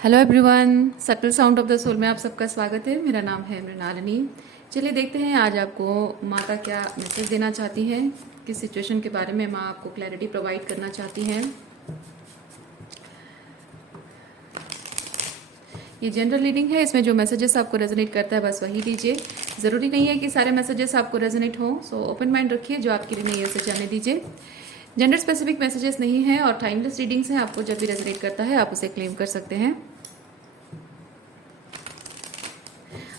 Hello everyone, subtle sound of the soul में आप सबका स्वागत है। मेरा नाम है मृणालिनी। चलिए देखते हैं आज आपको माता क्या मैसेज देना चाहती हैं, किस सिचुएशन के बारे में माँ आपको क्लैरिटी प्रोवाइड करना चाहती हैं। ये जनरल रीडिंग है, इसमें जो मैसेजेस आपको रेजोनेट करता है बस वही लीजिए। ज़रूरी नहीं है कि सारे मैसेजेस आपको रेजोनेट हो, सो ओपन माइंड रखिए, जो आपके लिए नहीं है उसे जाने दीजिए। जेंडर स्पेसिफिक मैसेजेस नहीं है और टाइमलेस रीडिंग्स हैं। आपको जब भी रेजोनेट करता है आप उसे क्लेम कर सकते हैं।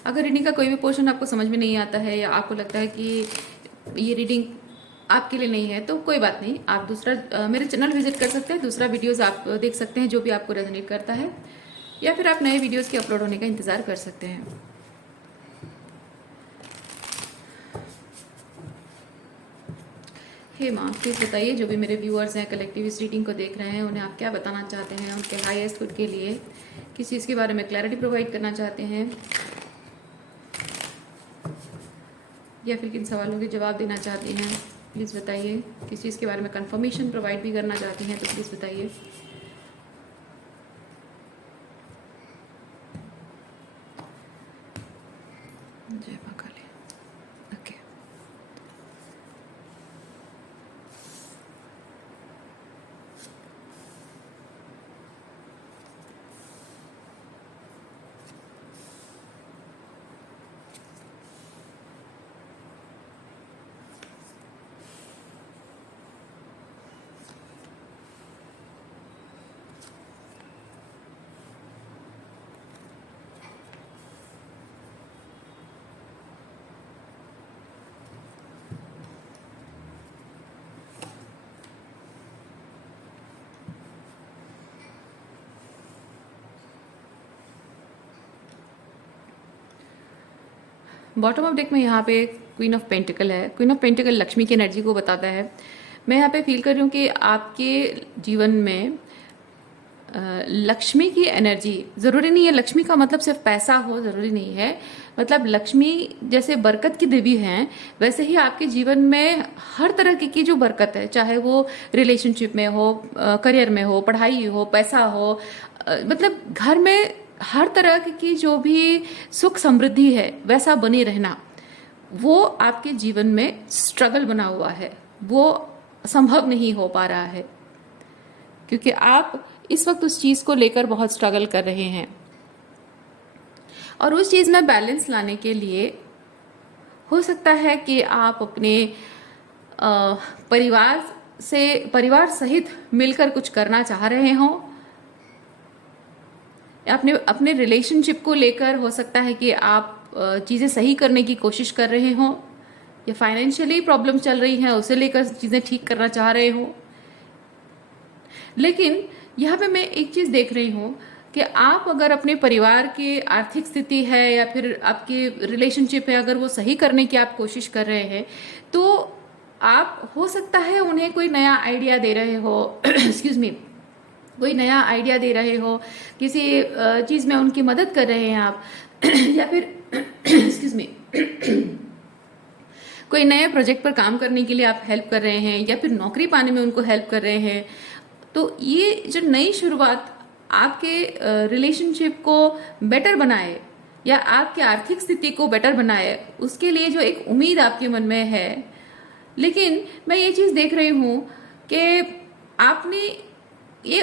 अगर रीडिंग का कोई भी पोर्शन आपको समझ में नहीं आता है या आपको लगता है कि ये रीडिंग आपके लिए नहीं है तो कोई बात नहीं, आप दूसरा मेरे चैनल विजिट कर सकते हैं, दूसरा वीडियोस आप देख सकते हैं जो भी आपको रेजोनेट करता है, या फिर आप नए वीडियोस के अपलोड होने का इंतज़ार कर सकते हैं। हे माँ, प्लीज़ बताइए, जो भी मेरे व्यूअर्स हैं, कलेक्टिव इस रीडिंग को देख रहे हैं, उन्हें आप क्या बताना चाहते हैं, उनके हाईएस्ट गुड के लिए किस चीज़ के बारे में क्लैरिटी प्रोवाइड करना चाहते हैं, या फिर किन सवालों के जवाब देना चाहती हैं। प्लीज़ बताइए। किस चीज़ के बारे में कंफर्मेशन प्रोवाइड भी करना चाहती हैं तो प्लीज़ बताइए। जय माँ काली। ओके, बॉटम ऑफ डेक में यहाँ पे क्वीन ऑफ पेंटिकल है। क्वीन ऑफ पेंटिकल लक्ष्मी की एनर्जी को बताता है। मैं यहाँ पे फील कर रही हूँ कि आपके जीवन में लक्ष्मी की एनर्जी, ज़रूरी नहीं है लक्ष्मी का मतलब सिर्फ पैसा हो, ज़रूरी नहीं है, मतलब लक्ष्मी जैसे बरकत की देवी हैं वैसे ही आपके जीवन में हर तरह की जो बरकत है, चाहे वो रिलेशनशिप में हो, करियर में हो, पढ़ाई हो, पैसा हो, मतलब घर में हर तरह की जो भी सुख समृद्धि है वैसा बनी रहना, वो आपके जीवन में स्ट्रगल बना हुआ है, वो संभव नहीं हो पा रहा है क्योंकि आप इस वक्त उस चीज़ को लेकर बहुत स्ट्रगल कर रहे हैं। और उस चीज़ में बैलेंस लाने के लिए हो सकता है कि आप अपने परिवार सहित मिलकर कुछ करना चाह रहे हों, अपने अपने रिलेशनशिप को लेकर हो सकता है कि आप चीज़ें सही करने की कोशिश कर रहे हों, या फाइनेंशियली प्रॉब्लम चल रही हैं उसे लेकर चीज़ें ठीक करना चाह रहे हो। लेकिन यहाँ पे मैं एक चीज़ देख रही हूँ कि आप अगर अपने परिवार की आर्थिक स्थिति है या फिर आपकी रिलेशनशिप है, अगर वो सही करने की आप कोशिश कर रहे हैं तो आप हो सकता है उन्हें कोई नया आइडिया दे रहे हो एक्सक्यूज मी, कोई नया आइडिया दे रहे हो, किसी चीज़ में उनकी मदद कर रहे हैं आप या फिर एक्सक्यूज मी कोई नए प्रोजेक्ट पर काम करने के लिए आप हेल्प कर रहे हैं या फिर नौकरी पाने में उनको हेल्प कर रहे हैं। तो ये जो नई शुरुआत आपके रिलेशनशिप को बेटर बनाए या आपकी आर्थिक स्थिति को बेटर बनाए, उसके लिए जो एक उम्मीद आपके मन में है। लेकिन मैं ये चीज़ देख रही हूँ कि आपने ये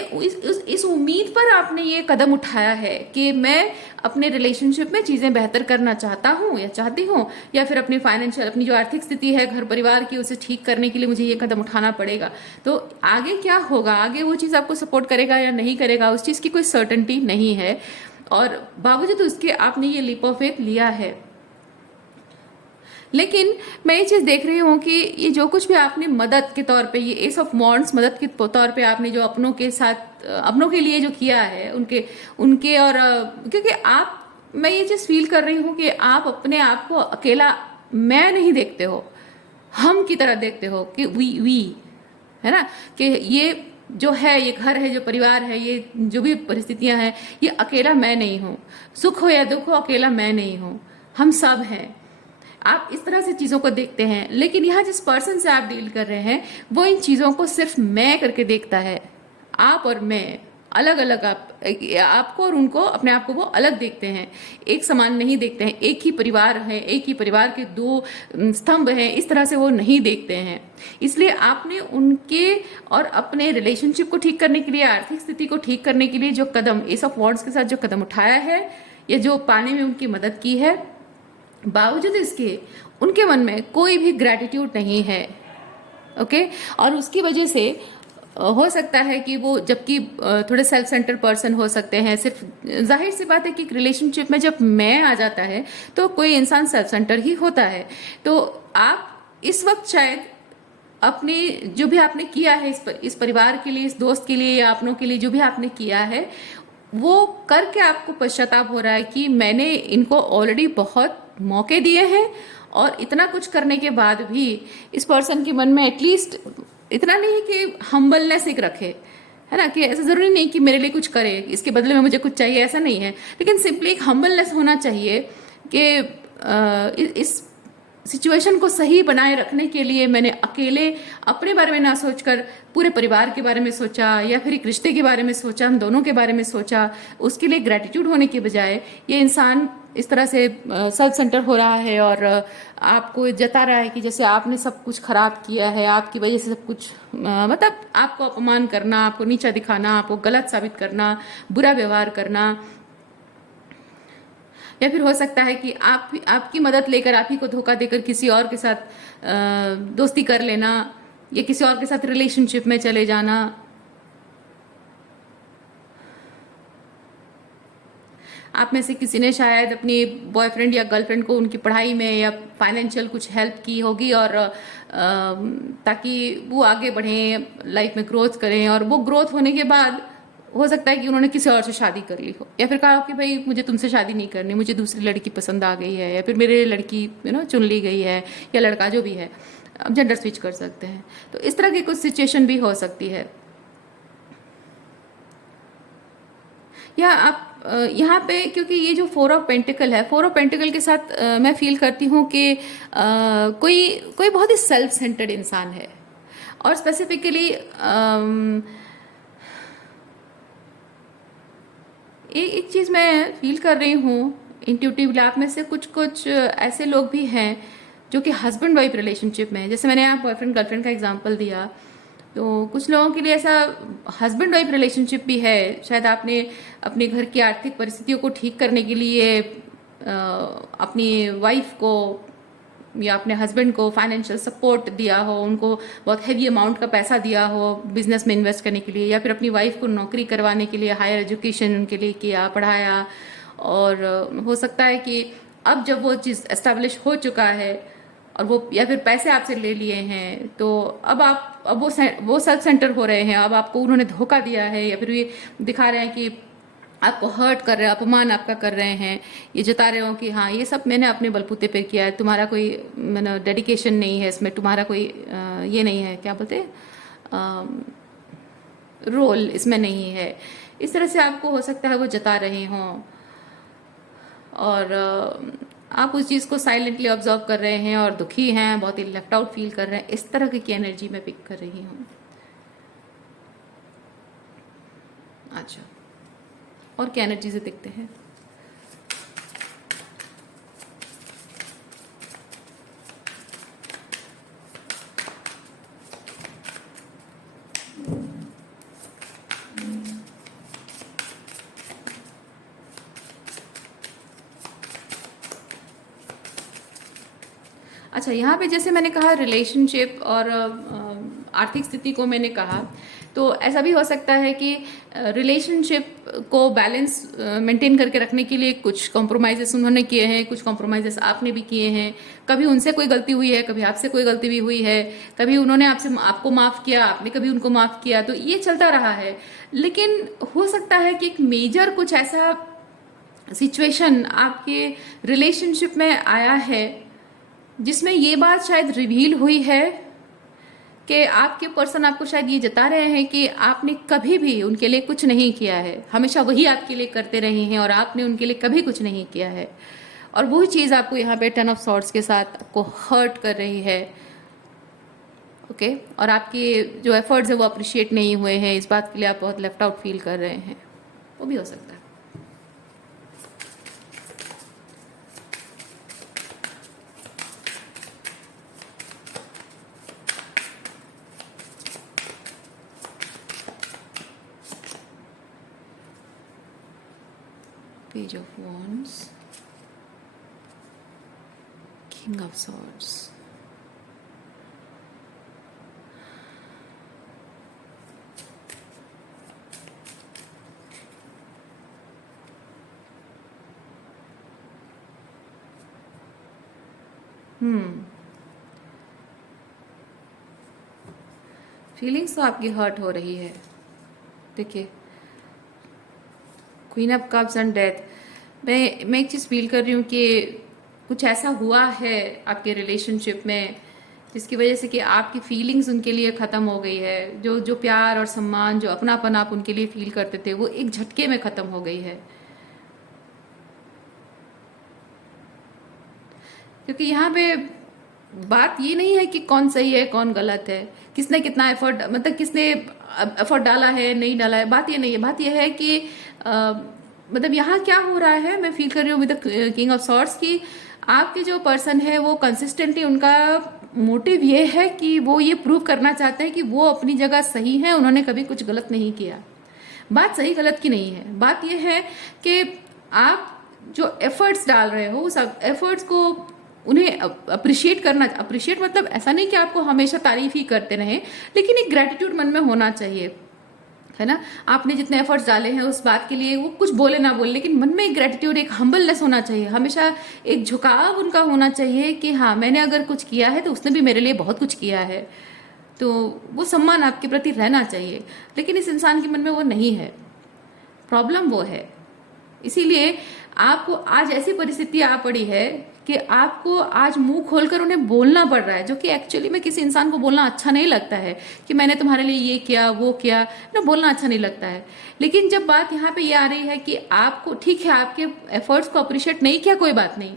इस उम्मीद पर आपने ये कदम उठाया है कि मैं अपने रिलेशनशिप में चीज़ें बेहतर करना चाहता हूँ या चाहती हूँ, या फिर अपनी फाइनेंशियल, अपनी जो आर्थिक स्थिति है घर परिवार की, उसे ठीक करने के लिए मुझे ये कदम उठाना पड़ेगा। तो आगे क्या होगा, आगे वो चीज़ आपको सपोर्ट करेगा या नहीं करेगा, उस चीज़ की कोई सर्टेनिटी नहीं है, और बावजूद उसके आपने ये लीप ऑफ फेथ लिया है। लेकिन मैं ये चीज़ देख रही हूँ कि ये जो कुछ भी आपने मदद के तौर पे, ये एस ऑफ वॉन्ड्स मदद के तौर पे आपने जो अपनों के साथ, अपनों के लिए जो किया है, उनके और क्योंकि मैं ये चीज़ फील कर रही हूँ कि आप अपने आप को अकेला मैं नहीं देखते हो, हम की तरह देखते हो कि वी है ना, कि ये जो है, ये घर है, जो परिवार है, ये जो भी परिस्थितियां हैं, ये अकेला मैं नहीं हूँ, सुख हो या दुख हो अकेला मैं नहीं हूँ, हम सब हैं। आप इस तरह से चीज़ों को देखते हैं। लेकिन यहाँ जिस पर्सन से आप डील कर रहे हैं वो इन चीज़ों को सिर्फ मैं करके देखता है, आप और मैं अलग अलग आपको और उनको, अपने आप को वो अलग देखते हैं, एक समान नहीं देखते हैं। एक ही परिवार है, एक ही परिवार के दो स्तंभ हैं, इस तरह से वो नहीं देखते हैं। इसलिए आपने उनके और अपने रिलेशनशिप को ठीक करने के लिए, आर्थिक स्थिति को ठीक करने के लिए जो कदम एस ऑफ वॉन्ड्स के साथ जो कदम उठाया है या जो पाने में उनकी मदद की है, बावजूद इसके उनके मन में कोई भी ग्रैटिट्यूड नहीं है। ओके, और उसकी वजह से हो सकता है कि वो, जबकि थोड़े सेल्फ सेंटर पर्सन हो सकते हैं, सिर्फ जाहिर सी बात है कि रिलेशनशिप में जब मैं आ जाता है तो कोई इंसान सेल्फ सेंटर ही होता है। तो आप इस वक्त शायद अपने जो भी आपने किया है इस परिवार के लिए, इस दोस्त के लिए या अपनों के लिए जो भी आपने किया है, वो करके आपको पश्चाताप हो रहा है कि मैंने इनको ऑलरेडी बहुत मौके दिए हैं और इतना कुछ करने के बाद भी इस पर्सन के मन में एटलीस्ट इतना नहीं है कि हम्बलनेस एक रखे, है ना, कि ऐसा जरूरी नहीं कि मेरे लिए कुछ करे, इसके बदले में मुझे कुछ चाहिए, ऐसा नहीं है, लेकिन सिंपली एक हम्बलनेस होना चाहिए कि इस सिचुएशन को सही बनाए रखने के लिए मैंने अकेले अपने बारे में ना सोचकर पूरे परिवार के बारे में सोचा या फिर एक रिश्ते के बारे में सोचा, हम दोनों के बारे में सोचा। उसके लिए ग्रेटिट्यूड होने के बजाय ये इंसान इस तरह से सेल्फ सेंटर हो रहा है और आपको जता रहा है कि जैसे आपने सब कुछ खराब किया है, आपकी वजह से सब कुछ, मतलब आपको अपमान करना, आपको नीचा दिखाना, आपको गलत साबित करना, बुरा व्यवहार करना। या फिर हो सकता है कि आपकी मदद लेकर आप ही को धोखा देकर किसी और के साथ दोस्ती कर लेना या किसी और के साथ रिलेशनशिप में चले जाना। आप में से किसी ने शायद अपनी बॉयफ्रेंड या गर्लफ्रेंड को उनकी पढ़ाई में या फाइनेंशियल कुछ हेल्प की होगी और ताकि वो आगे बढ़ें, लाइफ में ग्रोथ करें, और वो ग्रोथ होने के बाद हो सकता है कि उन्होंने किसी और से शादी कर ली हो या फिर कहा कि भाई मुझे तुमसे शादी नहीं करनी, मुझे दूसरी लड़की पसंद आ गई है या फिर मेरे लड़की चुन ली गई है, या लड़का जो भी है, अब जेंडर स्विच कर सकते हैं। तो इस तरह की कुछ सिचुएशन भी हो सकती है। या आप यहाँ पे, क्योंकि ये जो 4 ऑफ पेंटिकल है, 4 ऑफ पेंटिकल के साथ मैं फील करती हूँ कि कोई कोई बहुत ही सेल्फ सेंटर्ड इंसान है और स्पेसिफिकली एक चीज़ मैं फील कर रही हूँ इंट्यूटिवली, आप में से कुछ ऐसे लोग भी हैं जो कि हस्बैंड वाइफ रिलेशनशिप में है। जैसे मैंने आप बॉयफ्रेंड गर्लफ्रेंड का एग्जांपल दिया, तो कुछ लोगों के लिए ऐसा हस्बैंड वाइफ रिलेशनशिप भी है। शायद आपने अपने घर की आर्थिक परिस्थितियों को ठीक करने के लिए अपनी वाइफ को या अपने हस्बैंड को फाइनेंशियल सपोर्ट दिया हो, उनको बहुत हैवी अमाउंट का पैसा दिया हो बिजनेस में इन्वेस्ट करने के लिए, या फिर अपनी वाइफ को नौकरी करवाने के लिए हायर एजुकेशन उनके लिए किया, पढ़ाया। और हो सकता है कि अब जब वो चीज़ एस्टेब्लिश हो चुका है और वो, या फिर पैसे आपसे ले लिए हैं, तो अब वो सेल्फ सेंटर हो रहे हैं, अब आपको उन्होंने धोखा दिया है या फिर ये दिखा रहे हैं कि आपको हर्ट कर रहे हैं, अपमान आपका कर रहे हैं, ये जता रहे हो कि हाँ ये सब मैंने अपने बलबूते पे किया है, तुम्हारा कोई मैंने डेडिकेशन नहीं है इसमें, तुम्हारा कोई ये नहीं है, क्या बोलते हैं, रोल इसमें नहीं है। इस तरह से आपको हो सकता है वो जता रहे हों और आप उस चीज़ को साइलेंटली ऑब्जर्व कर रहे हैं और दुखी हैं, बहुत ही लेफ्ट आउट फील कर रहे हैं। इस तरह की एनर्जी मैं पिक कर रही हूँ। अच्छा, और क्या एनर्जी से दिखते हैं? अच्छा, यहाँ पे जैसे मैंने कहा रिलेशनशिप और आर्थिक स्थिति को मैंने कहा, तो ऐसा भी हो सकता है कि रिलेशनशिप को बैलेंस मेंटेन करके रखने के लिए कुछ कॉम्प्रोमाइजेस उन्होंने किए हैं, कुछ कॉम्प्रोमाइजेस आपने भी किए हैं। कभी उनसे कोई गलती हुई है, कभी आपसे कोई गलती भी हुई है, कभी उन्होंने आपको माफ़ किया, आपने कभी उनको माफ़ किया, तो ये चलता रहा है। लेकिन हो सकता है कि एक मेजर कुछ ऐसा सिचुएशन आपके रिलेशनशिप में आया है जिसमें ये बात शायद रिवील हुई है कि आपके पर्सन आपको शायद ये जता रहे हैं कि आपने कभी भी उनके लिए कुछ नहीं किया है, हमेशा वही आपके लिए करते रहे हैं और आपने उनके लिए कभी कुछ नहीं किया है। और वही चीज़ आपको यहाँ पे 10 ऑफ सॉर्ड्स के साथ आपको हर्ट कर रही है ओके और आपके जो एफर्ट्स है वो अप्रिशिएट नहीं हुए हैं, इस बात के लिए आप बहुत लेफ्ट आउट फील कर रहे हैं, वो भी हो सकता है। Page of wands, king of swords, feelings तो आपकी हर्ट हो रही है। देखिए queen of cups and death, मैं एक चीज़ फील कर रही हूँ कि कुछ ऐसा हुआ है आपके रिलेशनशिप में जिसकी वजह से कि आपकी फीलिंग्स उनके लिए ख़त्म हो गई है। जो जो प्यार और सम्मान, जो अपनापन आप उनके लिए फील करते थे, वो एक झटके में ख़त्म हो गई है। क्योंकि यहाँ पे बात ये नहीं है कि कौन सही है कौन गलत है, किसने कितना एफर्ट, मतलब किसने एफर्ट डाला है नहीं डाला है, बात ये नहीं है। बात ये है कि मतलब यहाँ क्या हो रहा है, मैं फील कर रही हूँ with the king of swords की आपके जो पर्सन है वो कंसिस्टेंटली, उनका मोटिव ये है कि वो ये प्रूव करना चाहते हैं कि वो अपनी जगह सही है, उन्होंने कभी कुछ गलत नहीं किया। बात सही गलत की नहीं है, बात ये है कि आप जो एफर्ट्स डाल रहे हो उस एफर्ट्स को उन्हें अप्रिशिएट करना। अप्रिशिएट मतलब ऐसा नहीं कि आपको हमेशा तारीफ ही करते रहें, लेकिन एक ग्रेटिट्यूड मन में होना चाहिए, है ना। आपने जितने एफर्ट्स डाले हैं उस बात के लिए, वो कुछ बोले ना बोले, लेकिन मन में एक ग्रेटिट्यूड, एक हम्बलनेस होना चाहिए, हमेशा एक झुकाव उनका होना चाहिए कि हाँ मैंने अगर कुछ किया है तो उसने भी मेरे लिए बहुत कुछ किया है, तो वो सम्मान आपके प्रति रहना चाहिए। लेकिन इस इंसान के मन में वो नहीं है, प्रॉब्लम वो है। इसीलिए आपको आज ऐसी परिस्थिति आ पड़ी है कि आपको आज मुंह खोलकर उन्हें बोलना पड़ रहा है, जो कि एक्चुअली में किसी इंसान को बोलना अच्छा नहीं लगता है कि मैंने तुम्हारे लिए ये किया वो किया ना, बोलना अच्छा नहीं लगता है। लेकिन जब बात यहाँ पे ये आ रही है कि आपको, ठीक है आपके एफर्ट्स को अप्रिशिएट नहीं किया, कोई बात नहीं,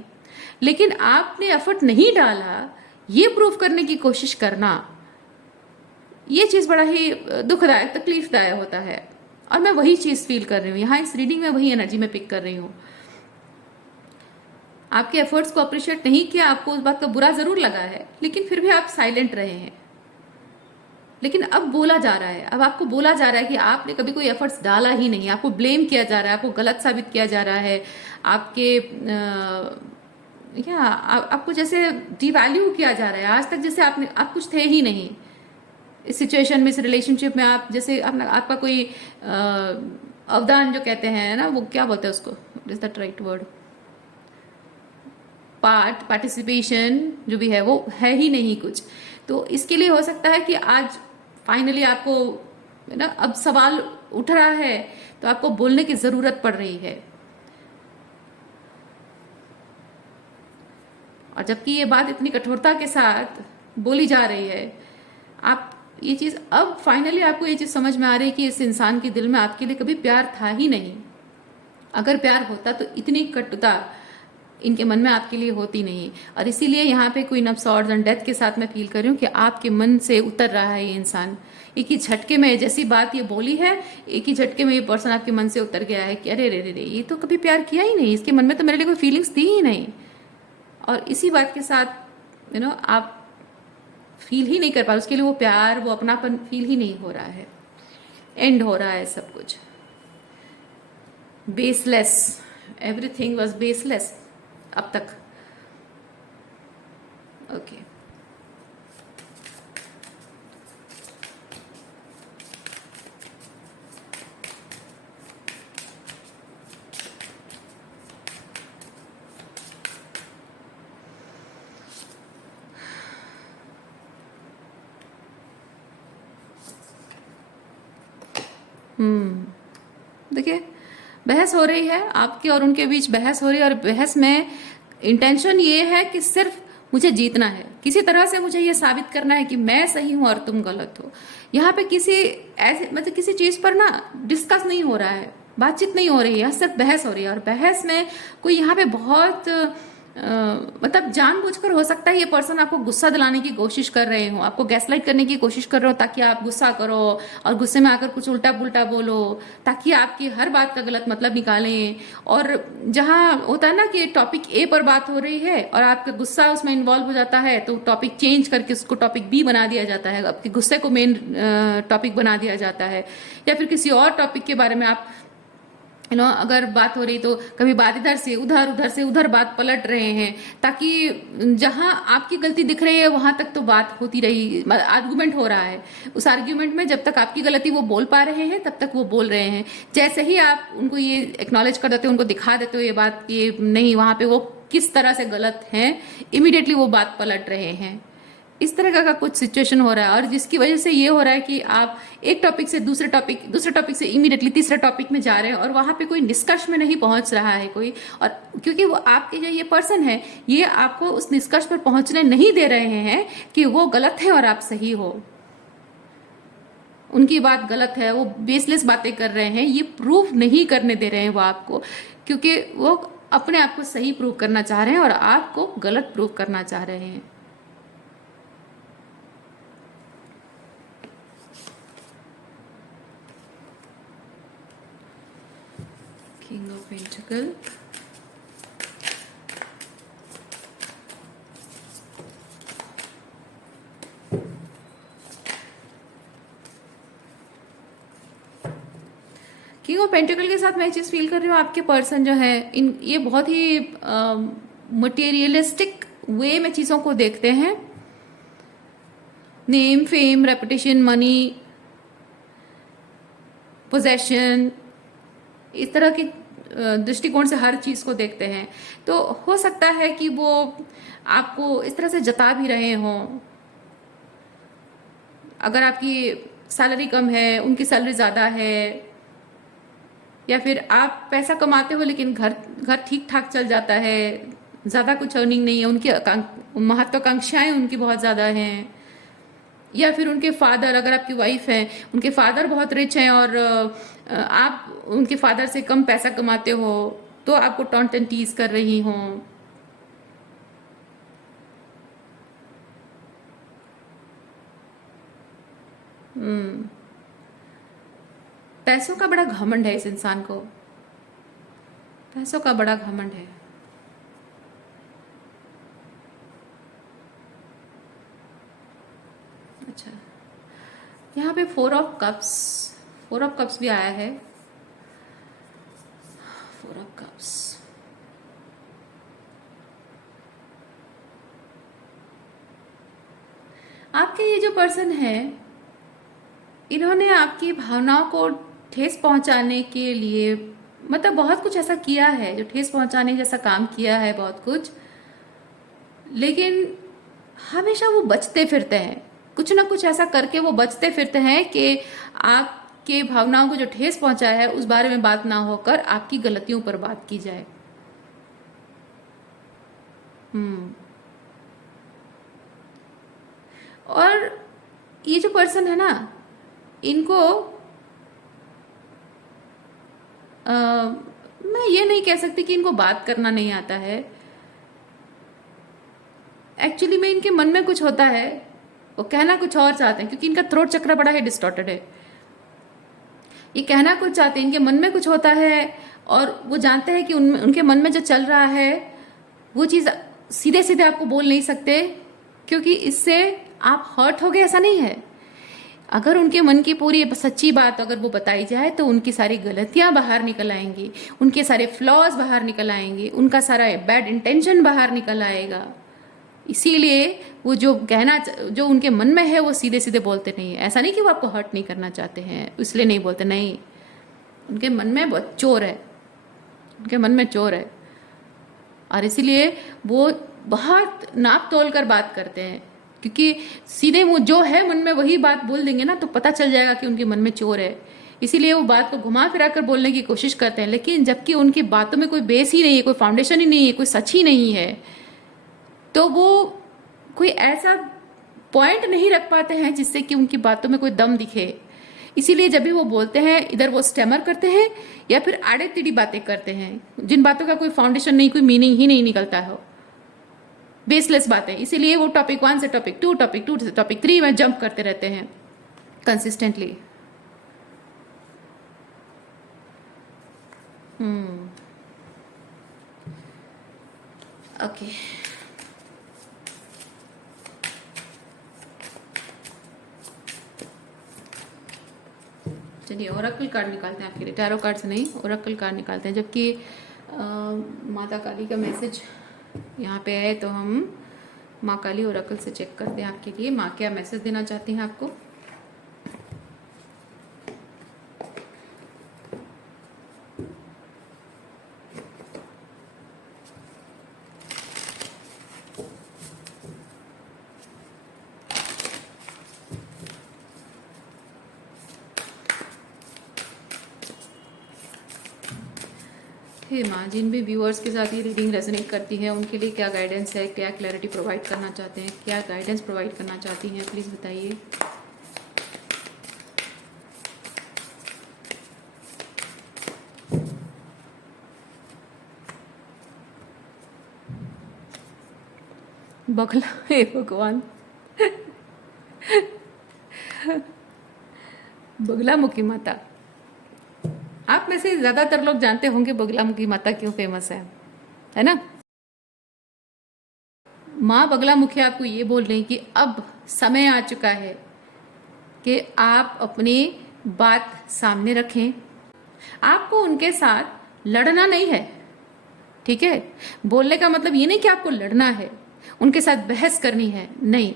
लेकिन आपने एफर्ट नहीं डाला ये प्रूव करने की कोशिश करना, ये चीज़ बड़ा ही दुखदायक, तकलीफदायक होता है। और मैं वही चीज़ फील कर रही हूँ यहाँ इस रीडिंग में, वही एनर्जी में पिक कर रही हूँ। आपके एफर्ट्स को अप्रिशिएट नहीं किया, आपको उस बात का बुरा जरूर लगा है, लेकिन फिर भी आप साइलेंट रहे हैं। लेकिन अब बोला जा रहा है, अब आपको बोला जा रहा है कि आपने कभी कोई एफर्ट्स डाला ही नहीं, आपको ब्लेम किया जा रहा है, आपको गलत साबित किया जा रहा है, आपके आपको जैसे डिवैल्यू किया जा रहा है। आज तक जैसे आप कुछ थे ही नहीं इस सिचुएशन में, इस रिलेशनशिप में। आप जैसे आपका कोई अवदान जो कहते हैं ना, वो क्या बोलते हैं उसको, is that right word, participation जो भी है वो है ही नहीं कुछ। तो इसके लिए हो सकता है कि आज फाइनली आपको ना अब सवाल उठ रहा है, तो आपको बोलने की जरूरत पड़ रही है। और जबकि ये बात इतनी कठोरता के साथ बोली जा रही है, आप ये चीज अब फाइनली आपको ये चीज समझ में आ रही है कि इस इंसान के दिल में आपके लिए कभी प्यार था ही नहीं। अगर प्यार होता तो इतनी कटुता इनके मन में आपके लिए होती नहीं। और इसीलिए यहाँ पे queen of swords and death के साथ मैं फील कर रही हूँ कि आपके मन से उतर रहा है ये इंसान। एक ही झटके में जैसी बात ये बोली है, एक ही झटके में ये पर्सन आपके मन से उतर गया है कि अरे रे रे रे, ये तो कभी प्यार किया ही नहीं, इसके मन में तो मेरे लिए कोई फीलिंग्स थी ही नहीं। और इसी बात के साथ आप फील ही नहीं कर पा रहे, उसके लिए वो प्यार, वो अपनापन फील ही नहीं हो रहा है। एंड हो रहा है सब कुछ, बेसलेस, एवरीथिंग वॉज बेसलेस अब तक। ओके देखिए बहस हो रही है, आपके और उनके बीच बहस हो रही है, और बहस में इंटेंशन ये है कि सिर्फ मुझे जीतना है, किसी तरह से मुझे ये साबित करना है कि मैं सही हूं और तुम गलत हो। यहाँ पे किसी ऐसे मतलब किसी चीज पर ना डिस्कस नहीं हो रहा है, बातचीत नहीं हो रही है, सिर्फ बहस हो रही है। और बहस में कोई यहाँ पे बहुत मतलब जानबूझकर हो सकता है ये पर्सन आपको गुस्सा दिलाने की कोशिश कर रहे हो, आपको गैसलाइट करने की कोशिश कर रहे हो ताकि आप गुस्सा करो और गुस्से में आकर कुछ उल्टा पुल्टा बोलो, ताकि आपकी हर बात का गलत मतलब निकालें। और जहाँ होता है ना कि टॉपिक ए पर बात हो रही है और आपका गुस्सा उसमें इन्वॉल्व हो जाता है, तो टॉपिक चेंज करके उसको टॉपिक बी बना दिया जाता है, आपके गुस्से को मेन टॉपिक बना दिया जाता है। या फिर किसी और टॉपिक के बारे में आप अगर बात हो रही तो कभी बात इधर से उधर, उधर से उधर बात पलट रहे हैं, ताकि जहां आपकी गलती दिख रही है वहां तक तो बात होती रही, आर्गुमेंट हो रहा है। उस आर्गुमेंट में जब तक आपकी गलती वो बोल पा रहे हैं तब तक वो बोल रहे हैं। जैसे ही आप उनको ये एक्नॉलेज कर देते हो, उनको दिखा देते हो ये बात, ये नहीं वहां पे वो किस तरह से गलत है, इमीडिएटली वो बात पलट रहे हैं। इस तरह का कुछ सिचुएशन हो रहा है, और जिसकी वजह से ये हो रहा है कि आप एक टॉपिक से दूसरे टॉपिक से इमीडिएटली तीसरे टॉपिक में जा रहे हैं और वहां पे कोई निष्कर्ष में नहीं पहुंच रहा है कोई। और क्योंकि वो आपके जो ये पर्सन है, ये आपको उस निष्कर्ष पर पहुंचने नहीं दे रहे हैं कि वो गलत है और आप सही हो। उनकी बात गलत है, वो बेसलेस बातें कर रहे हैं, ये प्रूव नहीं करने दे रहे हैं वो आपको, क्योंकि वो अपने आप को सही प्रूव करना चाह रहे हैं और आपको गलत प्रूव करना चाह रहे हैं। King of Pentacle, king of pentacle के साथ मैं एक चीज फील कर रही हूँ, आपके पर्सन जो है ये बहुत ही मटेरियलिस्टिक वे में चीजों को देखते हैं। Name, fame, reputation, money, possession, इस तरह की दृष्टिकोण से हर चीज को देखते हैं। तो हो सकता है कि वो आपको इस तरह से जता भी रहे हों। अगर आपकी सैलरी कम है, उनकी सैलरी ज्यादा है, या फिर आप पैसा कमाते हो लेकिन घर घर ठीक ठाक चल जाता है, ज्यादा कुछ अर्निंग नहीं है, उनकी महत्वाकांक्षाएं उनकी बहुत ज्यादा हैं। या फिर उनके फादर, अगर आपकी वाइफ है, उनके फादर बहुत रिच हैं और आप उनके फादर से कम पैसा कमाते हो तो आपको टॉन्ट एंड टीज कर रही हो। पैसों का बड़ा घमंड है इस इंसान को, पैसों का बड़ा घमंड है। अच्छा, यहाँ पे 4 ऑफ कप्स भी आया है। 4 ऑफ कप्स, आपके ये जो पर्सन है, इन्होंने आपकी भावनाओं को ठेस पहुंचाने के लिए मतलब बहुत कुछ ऐसा किया है जो ठेस पहुंचाने जैसा काम किया है, बहुत कुछ, लेकिन हमेशा वो बचते फिरते हैं, कुछ ना कुछ ऐसा करके वो बचते फिरते हैं कि आपके भावनाओं को जो ठेस पहुंचाया है उस बारे में बात ना होकर आपकी गलतियों पर बात की जाए। और ये जो पर्सन है ना, इनको मैं ये नहीं कह सकती कि इनको बात करना नहीं आता है। एक्चुअली में इनके मन में कुछ होता है, वो कहना कुछ और चाहते हैं, क्योंकि इनका थ्रोट चक्र बड़ा ही डिस्टॉर्टेड है। ये कहना कुछ चाहते हैं, इनके मन में कुछ होता है और वो जानते हैं कि उनके मन में जो चल रहा है वो चीज़ सीधे सीधे आपको बोल नहीं सकते, क्योंकि इससे आप हर्ट हो गए, ऐसा नहीं है। अगर उनके मन की पूरी सच्ची बात अगर वो बताई जाए तो उनकी सारी गलतियां बाहर निकल आएंगी, उनके सारे फ्लॉज बाहर निकल आएंगे, उनका सारा बैड इंटेंशन बाहर निकल आएगा। इसीलिए वो जो कहना जो उनके मन में है वो सीधे सीधे बोलते नहीं है। ऐसा नहीं कि वो आपको हर्ट नहीं करना चाहते हैं इसलिए नहीं बोलते, नहीं, उनके मन में बहुत चोर है, उनके मन में चोर है, और इसीलिए वो बहुत नाप तोल कर बात करते हैं, क्योंकि सीधे वो जो है मन में वही बात बोल देंगे ना तो पता चल जाएगा कि उनके मन में चोर है। इसीलिए वो बात को घुमा फिरा कर बोलने की कोशिश करते हैं, लेकिन जबकि उनकी बातों में कोई बेस ही नहीं है, कोई फाउंडेशन ही नहीं है, कोई सच ही नहीं है, तो वो कोई ऐसा पॉइंट नहीं रख पाते हैं जिससे कि उनकी बातों में कोई दम दिखे। इसीलिए जब भी वो बोलते हैं इधर वो स्टेमर करते हैं या फिर आड़े टिड़ी बातें करते हैं, जिन बातों का कोई फाउंडेशन नहीं, कोई मीनिंग ही नहीं निकलता हो। बेसलेस बातें, इसीलिए वो टॉपिक 1 से टॉपिक 2, टॉपिक 2 से टॉपिक 3 में जंप करते रहते हैं कंसिस्टेंटली। ओके, चलिए ओरेकल कार्ड निकालते हैं आपके लिए। टैरो कार्ड से नहीं, ओरेकल कार्ड निकालते हैं। जबकि माता काली का मैसेज यहाँ पे है, तो हम माँ काली ओरेकल से चेक करते हैं आपके लिए। माँ क्या मैसेज देना चाहती हैं आपको। हे माँ, जिन भी व्यूअर्स के साथ ये रीडिंग रेजोनेट करती है उनके लिए क्या गाइडेंस है, क्या क्लैरिटी प्रोवाइड करना चाहते हैं, क्या गाइडेंस प्रोवाइड करना चाहती हैं, प्लीज़ बताइए। बगला, हे भगवान बगलामुखी माता। आप में से ज्यादातर लोग जानते होंगे बगलामुखी माता क्यों फेमस है ना। माँ बगलामुखी आपको ये बोल रही कि अब समय आ चुका है कि आप अपनी बात सामने रखें। आपको उनके साथ लड़ना नहीं है, ठीक है। बोलने का मतलब ये नहीं कि आपको लड़ना है, उनके साथ बहस करनी है, नहीं।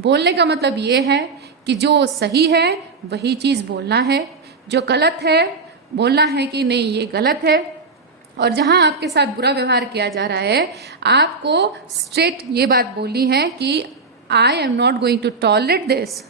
बोलने का मतलब ये है कि जो सही है वही चीज बोलना है, जो गलत है बोलना है कि नहीं ये गलत है। और जहां आपके साथ बुरा व्यवहार किया जा रहा है, आपको स्ट्रेट ये बात बोलनी है कि I am not going to tolerate this.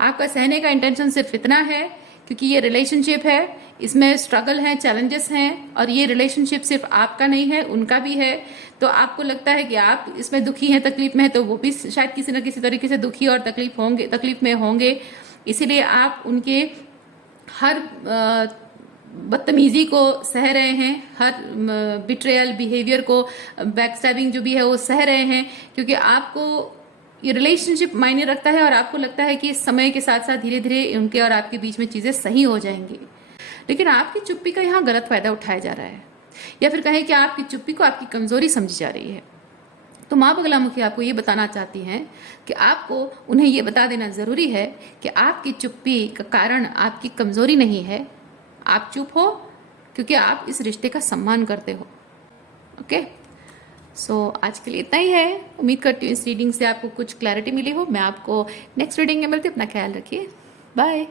आपका सहने का इंटेंशन सिर्फ इतना है, क्योंकि ये रिलेशनशिप है, इसमें स्ट्रगल है, चैलेंजेस हैं, और ये रिलेशनशिप सिर्फ आपका नहीं है, उनका भी है। तो आपको लगता है कि आप इसमें दुखी हैं, तकलीफ में है, तो वो भी शायद किसी न किसी तरीके से दुखी और तकलीफ में होंगे। इसीलिए आप उनके हर बदतमीजी को सह रहे हैं, हर बिट्रेयल बिहेवियर को, बैकस्टैबिंग जो भी है वो सह रहे हैं, क्योंकि आपको ये रिलेशनशिप मायने रखता है और आपको लगता है कि समय के साथ साथ धीरे धीरे उनके और आपके बीच में चीजें सही हो जाएंगी। लेकिन आपकी चुप्पी का यहाँ गलत फायदा उठाया जा रहा है, या फिर कहें कि आपकी चुप्पी को आपकी कमजोरी समझी जा रही है। तो माँ बगलामुखी आपको ये बताना चाहती हैं कि आपको उन्हें ये बता देना जरूरी है कि आपकी चुप्पी का कारण आपकी कमजोरी नहीं है। आप चुप हो क्योंकि आप इस रिश्ते का सम्मान करते हो। ओके, सो आज के लिए इतना ही है। उम्मीद करती हूँ इस रीडिंग से आपको कुछ क्लैरिटी मिली हो। मैं आपको नेक्स्ट रीडिंग में मिलती हूँ। अपना ख्याल रखिए, बाय।